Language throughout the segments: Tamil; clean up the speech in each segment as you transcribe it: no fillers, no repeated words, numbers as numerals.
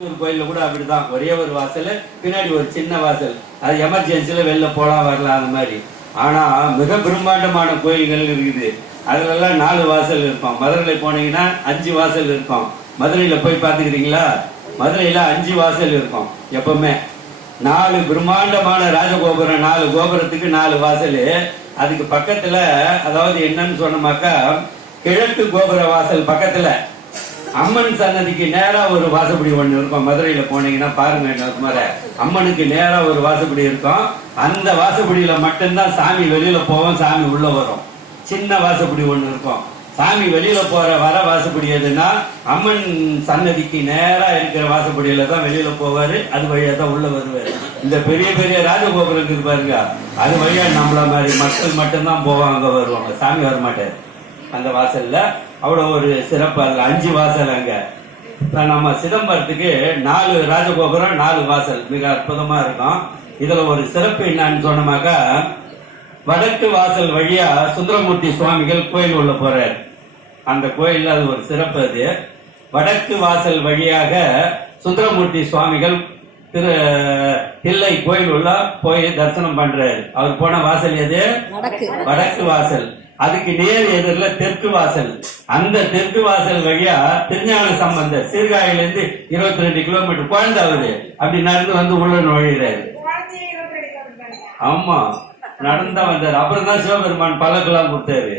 கோயில்ல கூட அப்படிதான், ஒரே ஒரு வாசல், பின்னாடி ஒரு சின்ன வாசல். அது எமர்ஜென்சில வெளில போலாம் வரலாம் அந்த மாதிரி. ஆனா மிக பிரம்மாண்டமான கோயில்கள் இருக்குது. அதுல எல்லாம் 4 வாசல் இருக்கும். மதுரையில போனீங்கன்னா 5 வாசல் இருக்கும். மதுரையில போய் பாத்துக்கிறீங்களா? மதுரையில 5 வாசல் இருக்கும். எப்பவுமே 4 பிரம்மாண்டமான ராஜகோபுரம், 4 கோபுரத்துக்கு 4 வாசல். அதுக்கு பக்கத்துல, அதாவது என்னன்னு சொன்னமாக்கா, கிழக்கு கோபுர வாசல் பக்கத்துல அம்மன் சன்னதிக்கு நேரா ஒரு வாசப்படி ஒண்ணு இருக்கும். மதுரையில போனீங்கன்னா பாருங்க, அம்மனுக்கு நேரா ஒரு வாசப்படி இருக்கும். அந்த வாசப்படியில மட்டும்தான் சாமி வெளியில போவோம், சாமி உள்ள வரும். சின்ன வாசப்படி ஒண்ணு இருக்கும். சாமி வெளியில வர வாசப்படி எதுன்னா அம்மன் சன்னதிக்கு நேரா இருக்கிற வாசப்படியில தான் வெளியில போவாரு. அது வழியா தான் உள்ள வருவாரு. இந்த பெரிய பெரிய ராஜகோபுரம் இருக்குது பாருங்க, அது வழியா நம்மள மாதிரி மக்கள் மட்டும்தான் போவாங்க, வருவாங்க. சாமி வரமாட்டாரு அந்த வாசல்ல. அவ்வளவு ஒரு சிறப்பு. அதுல 5 வாசல். அங்க நம்ம சிதம்பரத்துக்கு 4 ராஜகோபுரம், 4 வாசல், மிக அற்புதமா இருக்கும். இதுல ஒரு சிறப்பு என்னன்னு சொன்னமாக்கா, வடக்கு வாசல் வழியா சுந்தரமூர்த்தி சுவாமிகள் கோயில் உள்ள போறாரு. அந்த கோயில்ல அது ஒரு சிறப்பு. அது வடக்கு வாசல் வழியாக சுந்தரமூர்த்தி சுவாமிகள் தில்லை கோயில் உள்ள போய் தரிசனம் பண்றாரு. அவர் போன வாசல் எது? வடக்கு வாசல். அதுக்கு நேர் எதிரில் தெற்கு வாசல். அந்த தெற்கு வாசல் வழியா திருஞான சம்பந்தர் சீர்காழில இருந்து 22 கிலோமீட்டர் குழந்தாவது அப்படி நடந்து வந்து உள்ள நுழைகிறாரு. ஆமா, நடந்தா வந்தாரு. அப்புறம் தான் சிவபெருமான் பல்லக்கெல்லாம் கொடுத்தாரு.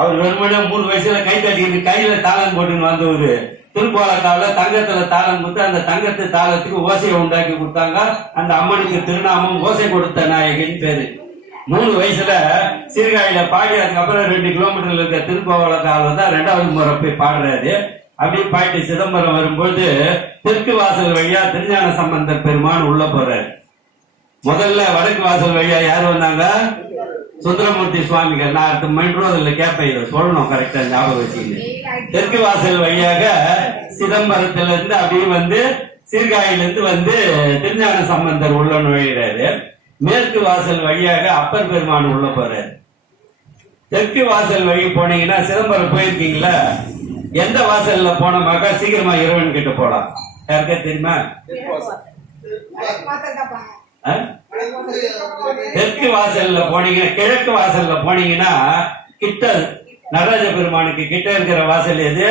அவர் வெறுமனே 3 வயசுல கை தட்டிக்கிட்டு கையில தாளம் போட்டுன்னு வந்தவரு. திருக்கோலத்தாவில தங்கத்துல தாளம் கொடுத்து அந்த தங்கத்து தாளத்துக்கு ஓசையை உண்டாக்கி கொடுத்தாங்க. அந்த அம்மனுக்கு திருநாமம் ஓசை கொடுத்த நாயகின்னு பேரு. 3 வயசுல சீர்காழியில பாடி, அதுக்கப்புறம் 2 கிலோமீட்டர்ல இருக்க திருக்கோவலத்தாவில தான் 2வது முறை போய் பாடுறாரு. அப்படி பாட்டி சிதம்பரம் வரும்போது தெற்கு வாசல் வழியா திருஞான சம்பந்தர் பெருமான் உள்ள போறாரு. முதல்ல வடக்கு வாசல் வழியா யாரு வந்தாங்க? சுந்தரமூர்த்தி சுவாமிகள். நான் அடுத்த மெட்ரோல கேட்பேன், இதை சொல்லணும் கரெக்டா ஞாபகம் வச்சுக்கிட்டு. தெற்கு வாசல் வழியாக சிதம்பரத்துல இருந்து அப்படியே வந்து சீர்காழியில இருந்து வந்து திருஞான சம்பந்தர் உள்ள நுழைகிறாரு. மேற்கு வாசல் வழியாக அப்பர் பெருமான் உள்ள போறாரு. தெற்கு வாசல் வழி போனீங்கன்னா சிதம்பரம் போயிருக்கீங்களா? எந்த வாசல்ல போனோமாக்கா சீக்கிரமா இறைவன் கிட்ட போலாம். யாருக்கா தெரியுமா? தெற்கு வாசல்ல போனீங்கன்னா, கிழக்கு வாசல்ல போனீங்கன்னா கிட்ட நடராஜ பெருமானுக்கு கிட்ட இருக்கிற வாசல் எது?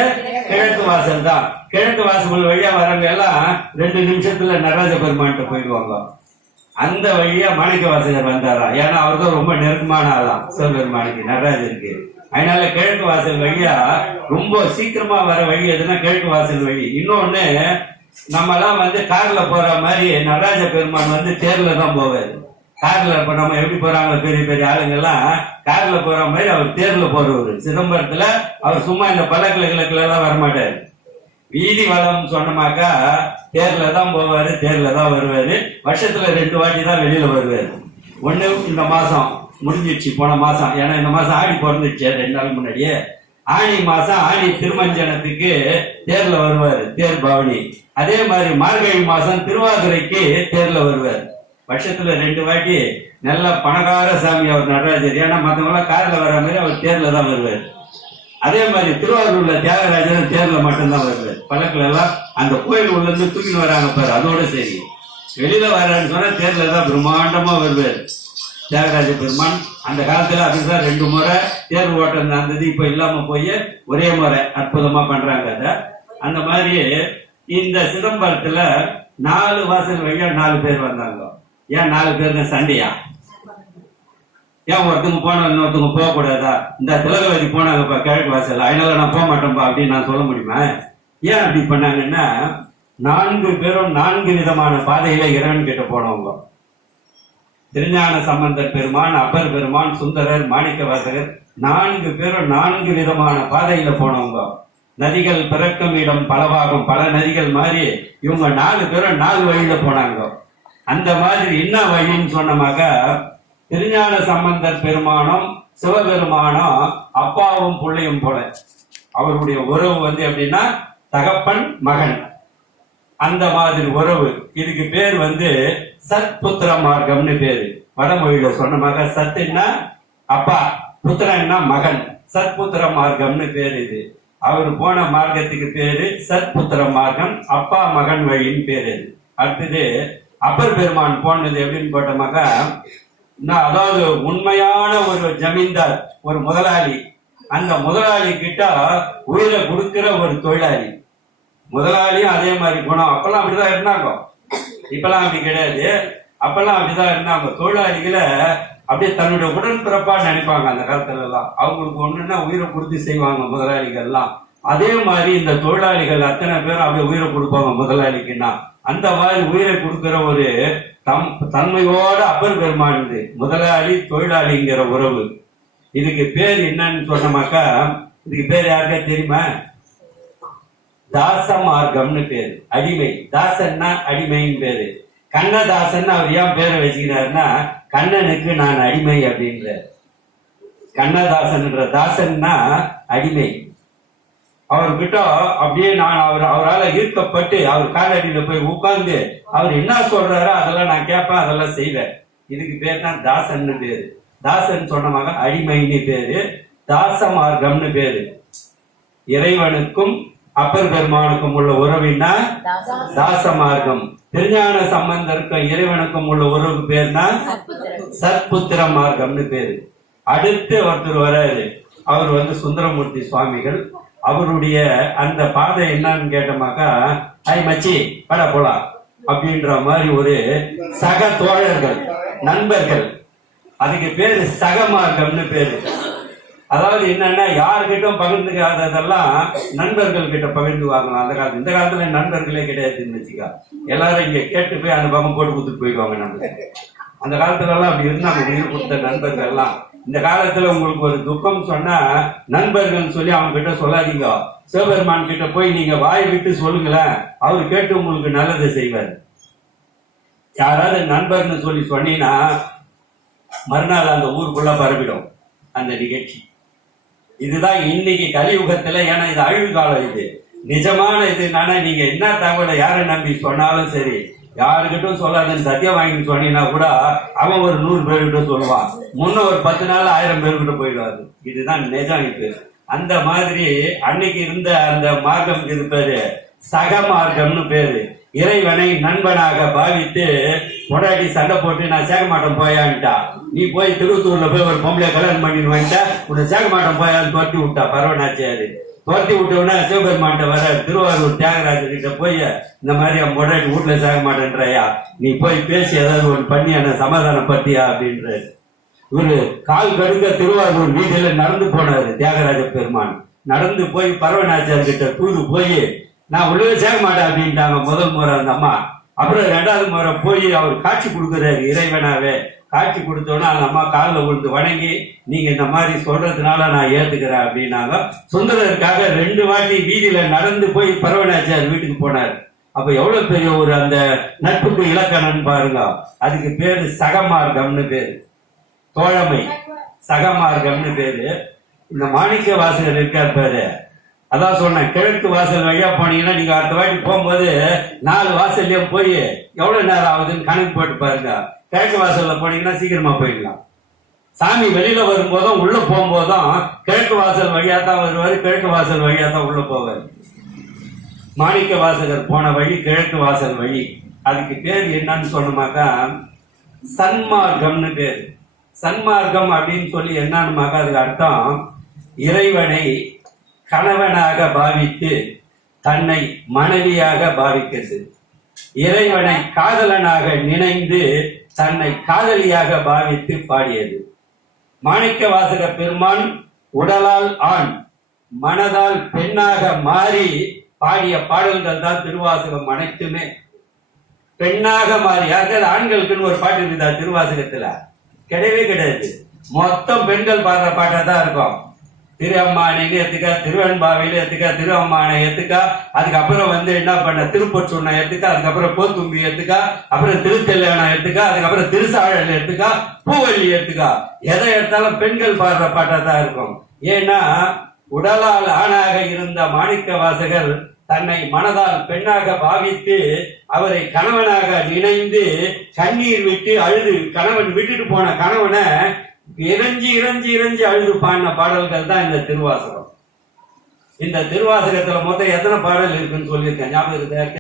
கிழக்கு வாசல் தான். கிழக்கு வாசல் வழியா வரவங்க எல்லாம் 2 நிமிஷத்துல நடராஜ பெருமான்கிட்ட போயிடுவாங்க. அந்த வழியா மாணிக்க வாசகர் வந்தாரா, ஏன்னா அவர் தான் ரொம்ப நெருக்கமான ஆளாம் சிவபெருமானுக்கு, நடராஜருக்கு. அதனால கிழக்கு வாசல் வழியா ரொம்ப சீக்கிரமா வர வழி எதுனா கிழக்கு வாசல் வழி. இன்னொன்னு, நம்ம எல்லாம் வந்து கார்ல போற மாதிரி நடராஜ பெருமான் வந்து தேர்ல தான் போவாரு. கார்ல இப்ப நம்ம எப்படி போறாங்க பெரிய பெரிய ஆளுங்க எல்லாம் கார்ல போற மாதிரி அவர் தேர்ல போறவரு. சிதம்பரத்துல அவர் சும்மா இந்த பல்லக்கிழக்குல எல்லாம் வரமாட்டாரு. வீதி வளம் சொன்னமாக்கா தேர்ல தான் போவாரு, தேர்ல தான் வருவாரு. வருஷத்துல 2 வாட்டி தான் வெளியில வருவாரு. ஒண்ணு இந்த மாசம் முடிஞ்சிடுச்சு, போன மாசம். ஏன்னா இந்த மாசம் ஆடி பிறந்துச்சு 2 நாள் முன்னாடியே. ஆணி மாசம் ஆணி திருமஞ்சனத்துக்கு தேர்ல வருவாரு, தேர் பவனி. அதே மாதிரி மார்கழி மாசம் திருவாதிரைக்கு தேர்ல வருவார். வருஷத்துல 2 வாட்டி. நல்ல பணக்கார சாமி அவர் நடராஜர். ஏன்னா மற்றவங்க எல்லாம் காரில் வர மாதிரி அவர் தேர்ல தான் வருவார். அதே மாதிரி திருவாரூர்ல தியாகராஜர் தேர்ல மட்டும்தான் வருவார். பல்லக்கில் எல்லாம் அந்த கோயில் உள்ள இருந்து தூக்கின்னு வராங்க பாரு, அதோட சரி. வெளியில வர்றான்னு சொன்னா தேர்ல தான் பிரம்மாண்டமா வருவார் தியாகராஜ பெருமான். அந்த காலத்துல அப்படிதான் 2 முறை தேர் ஓட்டம் நடந்தது. இப்ப இல்லாம போய் ஒரே முறை அற்புதமா பண்றாங்க அதை. அந்த மாதிரி இந்த சிதம்பரத்துல 4 வாசல் வழியா 4 பேர் வந்தாங்க. ஏன் 4 பேருக்கு சண்டையா? ஏன் ஒருத்தவங்க போன இன்னொருத்தவங்க போக கூடாதா? இந்த திலகவதி போனாங்கப்பா கிழக்கு வாசல், அதனால நான் போக மாட்டேன்ப்பா அப்படின்னு நான் சொல்ல முடியுமா? ஏன் அப்படி பண்ணாங்கன்னா, 4 பேரும் 4 விதமான பாதையில இறைவன் கிட்ட போனவங்க. திருஞான சம்பந்தர் பெருமான், அப்பர் பெருமான், சுந்தரர், மாணிக்க வாசகர் 4 பேரும் 4 விதமான பாதையில போனவங்க. நதிகள் பிறக்கும் இடம் பலவாகும், பல நதிகள் மாதிரி இவங்க 4 பேரும் 4 வழியில போனாங்க. அந்த மாதிரி என்ன வழின்னு சொன்னமாக, திருஞான சம்பந்தர் பெருமானும் சிவபெருமானும் அப்பாவும் பிள்ளையும் போல. அவருடைய உறவு வந்து எப்படின்னா தகப்பன் மகன், அந்த மாதிரி உறவு. இதுக்கு பேர் வந்து சத்புத்திர மார்க்கம்னு பேரு. வடமொழியில சொன்னமாக சத்துன்னா அப்பா, புத்திரன்னா மகன், சத்புத்திர மார்க்கம்னு பேர் இது. அவர் போன மார்க்கத்துக்கு பேரு சத்புத்திர மார்க்கம், அப்பா மகன் வழின்னு பேரு. அடுத்தது அப்பர் பெருமான் போனது எப்படின்னு போட்டோமாக்கா, அதாவது உண்மையான ஒரு ஜமீன்தார், ஒரு முதலாளி, அந்த முதலாளி கிட்ட உயிரை கொடுக்கிற ஒரு தொழிலாளி. முதலாளியும் அதே மாதிரி குணம். அப்பெல்லாம் அப்படிதான் இருந்தாங்க, இப்பெல்லாம் அப்படி கிடையாது. அப்பெல்லாம் அப்படிதான் இருந்தாங்க. தொழிலாளிகளை அப்படியே தன்னுடைய உடன்பிறப்பா நினைப்பாங்க அந்த காலத்துல எல்லாம். அவங்களுக்கு ஒண்ணுன்னா உயிரை கொடுத்து செய்வாங்க முதலாளிகள் எல்லாம். அதே மாதிரி இந்த தொழிலாளிகள் அத்தனை பேரும் அப்படியே உயிரை கொடுப்பாங்க முதலாளிக்குன்னா. அந்த மாதிரி உயிரை கொடுக்கிற ஒரு தன்மையோட அப்பர் பெருமான் முதலாளி தொழிலாளிங்கிற உறவு. இதுக்கு பேர் என்னன்னு சொன்னமாக்கா, இதுக்கு பேர் யாருக்கா தெரியுமா? தாச மார்க்கம்னு பேரு. அடிமை. தாசன்னா அடிமைன்னு பேரு. கண்ணதாசன் அவர் ஏன் பேரை வச்சுக்கிறாருன்னா, கண்ணனுக்கு நான் அடிமை அப்படின்ற. கண்ணதாசன் தாசன்னா அடிமை. அவர்கிட்ட அப்படியே நான் அவரால் ஈர்க்கப்பட்டு அவர் காலடியில போய் உட்கார்ந்து அவர் என்ன சொல்றாரோ அதெல்லாம் நான் கேட்பேன், அதெல்லாம் செய்வேன். இதுக்கு பேர் தான் தாசன்னு பேரு. தாசன் சொன்னமாக அடிமைன்னு பேரு. தாச மார்க்கம்னு பேரு. இறைவனுக்கும் அப்பர் பெருமானுக்கும் உள்ள உறவுன்னா தாச மார்க்கம். திருஞான சம்பந்தருக்கும் இறைவனுக்கும் உள்ள உறவு பேர்னா சத்புத்திர மார்க்கம்னு பேரு. அடுத்து ஒருத்தர் வராரு, அவர் சுந்தரமூர்த்தி சுவாமிகள். அவருடைய அந்த பாதை என்னன்னு கேட்டோமாக்கா, ஐ மச்சி பட போலாம் அப்படின்ற மாதிரி ஒரு சக தோழர்கள், நண்பர்கள். அதுக்கு பேரு சக மார்க்கம்னு பேரு. அதாவது என்னன்னா, யாருக்கிட்டும் பகிர்ந்துக்காததெல்லாம் நண்பர்கள் கிட்ட பகிர்ந்து வாங்கலாம் அந்த காலத்துல. இந்த காலத்துல நண்பர்களே கிடையாதுன்னு வச்சுக்கா. எல்லாரும் இங்க கேட்டு போய் அந்த பக்கம் போட்டு கொடுத்துட்டு போயிடுவாங்க. நம்ம அந்த காலத்துல எல்லாம் அப்படி இருந்தாங்க, உயிர் கொடுத்த நண்பர்கள் எல்லாம். இந்த காலத்துல உங்களுக்கு ஒரு துக்கம் சொன்னா நண்பர்கள் சொல்லி அவங்க கிட்ட சொல்லாதீங்க. சிவபெருமான் கிட்ட போய் நீங்க வாய் விட்டு சொல்லுங்களேன், அவரு கேட்டு உங்களுக்கு நல்லதை செய்வார். யாராவது நண்பர்னு சொல்லி சொன்னீங்கன்னா மறுநாள் அந்த ஊருக்குள்ள பரவிடும் அந்த நிகழ்ச்சி. இதுதான் இன்னைக்கு கலியுகத்துல. ஏன்னா இது அழிவு காலம். இது நிஜமான இது. நானே நீங்க என்ன தகவலை யாரை நம்பி சொன்னாலும் சரி, யாருக்கிட்டும் சொல்லாதுன்னு சத்தியம் வாங்கி சொன்னீங்கன்னா கூட அவன் ஒரு 100 பேர்கிட்ட சொல்லுவான். முன்ன ஒரு 10 நாள் 1000 பேர்கிட்ட போயிடுவாரு. இதுதான் நிஜம். இது அந்த மாதிரி அன்னைக்கு இருந்த அந்த மார்க்கம் இது பேரு சக மார்க்கம்னு பேரு. இறைவனை நண்பனாக பாவித்து பொண்டாட்டி சண்டை போட்டு நான் சேக மாட்டேன் போயான்ட்டா, நீ போய் திருவத்தூர்ல போய் ஒரு பொம்பளை கல்யாணம் பண்ணிட்டு வாங்கிட்டா உன்னை சேக மாட்டேன் போயான்னு துரத்தி விட்டா. பரவனாச்சியாரு துரத்தி விட்டோன்னா சிவபெருமான்ட்ட வர திருவாரூர் தியாகராஜர் கிட்ட போய் இந்த மாதிரி என் பொண்டாட்டி வீட்டுல சேக மாட்டேன்றாயா, நீ போய் பேசி ஏதாவது ஒன்று பண்ணி என்ன சமாதானம் பத்தியா அப்படின்றாரு. இவரு கால் கடுக்க திருவாரூர் வீதியில நடந்து போனாரு தியாகராஜ பெருமான். நடந்து போய் பரவனாச்சியார் கிட்ட தூது போய் நான் உள்ளவே சேக மாட்டேன் அப்படின்ட்டாங்க முதல் முறை அந்த அம்மா. அப்புறம் 2வது முறை போய் அவர் காட்சி கொடுக்குறாரு இறைவனாவே. காட்சி கொடுத்தோன்னா அந்த அம்மா காலில் விழுந்து வணங்கி நீங்க இந்த மாதிரி சொல்றதுனால நான் ஏத்துக்கிறேன் அப்படின்னாங்க. சுந்தரருக்காக 2 வாட்டி வீதியில நடந்து போய் பரவனாச்சியார் வீட்டுக்கு போனார். அப்ப எவ்வளவு பெரிய ஒரு அந்த நட்புக்கு இலக்கணம் பாருங்க. அதுக்கு பேரு சகமார்க்கம்னு பேரு. தோழமை சகமார்க்கம்னு பேரு. இந்த மாணிக்க வாசகர் இருக்கார் பாரு, அதான் சொன்னேன், கிழக்கு வாசல் வழியா போனீங்கன்னா நீங்க அடுத்த வாட்டி போகும்போது 4 வாசல்லையும் போய் எவ்வளவு நேரம் ஆகுதுன்னு கணக்கு போட்டு பாருங்க. கிழக்கு வாசல்ல போனீங்கன்னா சீக்கிரமா போயிடலாம். சாமி வெளியில வரும்போதும் உள்ள போகும்போதும் கிழக்கு வாசல் வழியா தான் வருவாரு, கிழக்கு வாசல் வழியா தான் உள்ள போவாரு. மாணிக்க வாசகர் போன வழி கிழக்கு வாசல் வழி. அதுக்கு பேர் என்னன்னு சொன்னமாக்கா சன்மார்க்கம்னு பேரு. சன்மார்க்கம் அப்படின்னு சொல்லி என்னன்னுமாக்கா அதுக்கு அர்த்தம் இறைவனை கணவனாக பாவித்து தன்னை மனைவியாக பாவிக்கிறது. இறைவனை காதலனாக நினைந்து தன்னை காதலியாக பாவித்து பாடியது. மாணிக்க வாசக பெருமான் உடலால் ஆண் மனதால் பெண்ணாக மாறி பாடிய பாடல்கள் தான் திருவாசகம் அனைத்துமே. பெண்ணாக மாறி யாருக்காவது ஆண்களுக்குன்னு ஒரு பாட்டு இருக்குதா திருவாசகத்துல? கிடையவே கிடையாது. மொத்தம் பெண்கள் பாடுற பாட்டா தான் இருக்கும். திரு அம்மானைன்னு ஏத்துக்கா, திருவெண்பாவையில ஏத்துக்கா, திரு அம்மானை ஏத்துக்கா, அதுக்கப்புறம் என்ன பண்ண திருப்பொற்சொன்ன ஏத்துக்கா, அதுக்கப்புறம் போத்தும்பி ஏத்துக்கா, அப்புறம் திருத்தெல்லையானா ஏத்துக்கா, அதுக்கப்புறம் திருசாழல் ஏத்துக்கா, பூவல்லி ஏத்துக்கா. எதை எடுத்தாலும் பெண்கள் பாடுற பாட்டா தான் இருக்கும். ஏன்னா உடலால் ஆணாக இருந்த மாணிக்க வாசகர் தன்னை மனதால் பெண்ணாக பாவித்து அவரை கணவனாக நினைந்து கண்ணீர் விட்டு அழுது, கணவன் விட்டுட்டு போன கணவனை இறைஞ்சி இறைஞ்சி இறைஞ்சி அழுது பாடின பாடல்கள் தான் இந்த திருவாசகம். இந்த திருவாசகத்துல மொத்தம் எத்தனை பாடல் இருக்குன்னு சொல்லியிருக்கேன், ஞாபகம் இருக்கா?